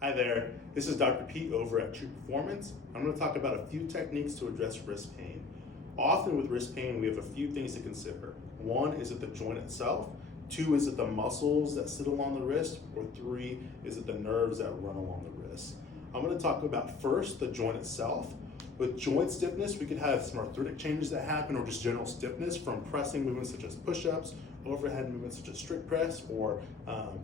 Hi there, this is Dr. Pete over at True Performance. I'm going to talk about a few techniques to address wrist pain. Often with wrist pain, we have a few things to consider. One, is it the joint itself? Two, is it the muscles that sit along the wrist? Or three, is it the nerves that run along the wrist? I'm going to talk about first the joint itself. With joint stiffness, we could have some arthritic changes that happen or just general stiffness from pressing movements such as push-ups, overhead movements such as strict press, or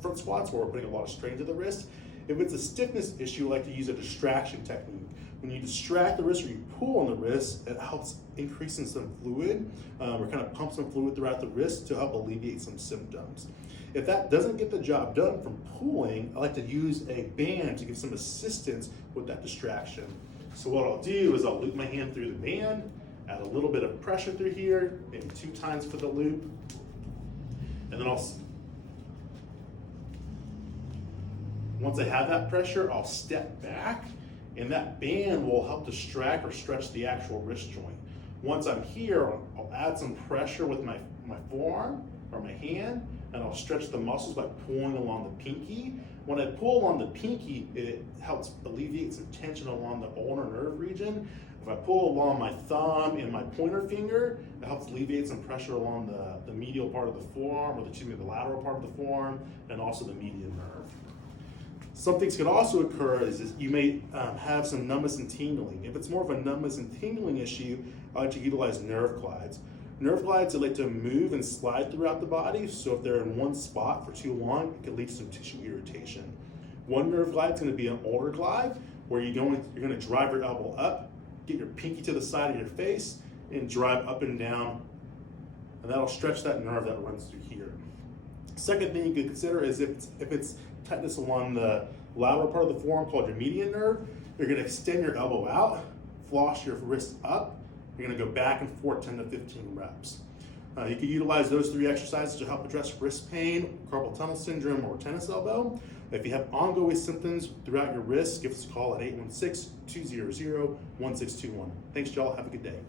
front squats where we're putting a lot of strain to the wrist. If it's a stiffness issue, I like to use a distraction technique. When you distract the wrist or you pull on the wrist, it helps increasing some fluid or kind of pump some fluid throughout the wrist to help alleviate some symptoms. If that doesn't get the job done from pulling, I like to use a band to give some assistance with that distraction. So what I'll do is I'll loop my hand through the band, add a little bit of pressure through here, maybe 2 times for the loop, and then once I have that pressure, I'll step back, and that band will help distract or stretch the actual wrist joint. Once I'm here, I'll add some pressure with my forearm or my hand, and I'll stretch the muscles by pulling along the pinky. When I pull along the pinky, it helps alleviate some tension along the ulnar nerve region. If I pull along my thumb and my pointer finger, it helps alleviate some pressure along the medial part of the forearm, or the lateral part of the forearm, and also the median nerve. Some things could also occur is you may have some numbness and tingling. If it's more of a numbness and tingling issue, I like to utilize nerve glides. Nerve glides, they like to move and slide throughout the body, so if they're in one spot for too long, it can lead to some tissue irritation. One nerve glide is going to be an ulnar glide, where you're going to drive your elbow up, get your pinky to the side of your face, and drive up and down, and that'll stretch that nerve that runs through here. Second thing you could consider is if it's tightness along the lateral part of the forearm called your median nerve, you're going to extend your elbow out, floss your wrist up. You're going to go back and forth 10 to 15 reps. You can utilize those 3 exercises to help address wrist pain, carpal tunnel syndrome, or tennis elbow. If you have ongoing symptoms throughout your wrist, give us a call at 816-200-1621. Thanks, y'all. Have a good day.